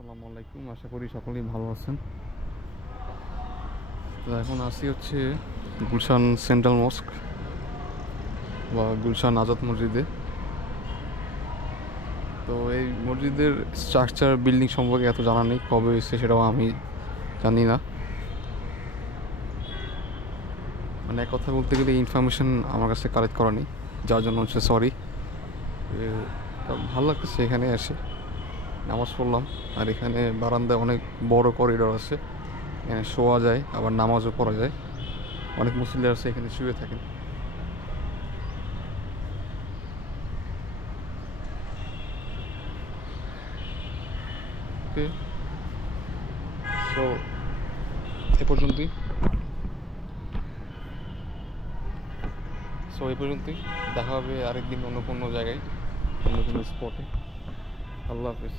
আসসালামু আলাইকুম, আশা করি সকলেই ভালো আছেন। তো এখন আসি হচ্ছে গুলশান সেন্ট্রাল মস্ক বা গুলশান আজাদ মসজিদে। তো এই মসজিদের স্ট্রাকচার বিল্ডিং সম্পর্কে এত জানা নেই, কবে হয়েছে সেটাও আমি জানি না। মানে এক কথা বলতে গেলে ইনফরমেশন আমার কাছে কালেক্ট করা নেই, যার জন্য হচ্ছে সরি। ভালো লাগতেছে এখানে এসে, নামাজ পড়লাম। আর এখানে বারান্দায় অনেক বড় করিডোর আছে, এখানে শোয়া যায় আবার নামাজও পড়া যায়। অনেক মুসল্লি আছে এখানে শুয়ে থাকেন। ওকে, সো এ পর্যন্তই। দেখা হবে আরেকদিন অন্য কোনো জায়গায়, অন্য কোনো স্পটে। আল্লাহ হাফিজ।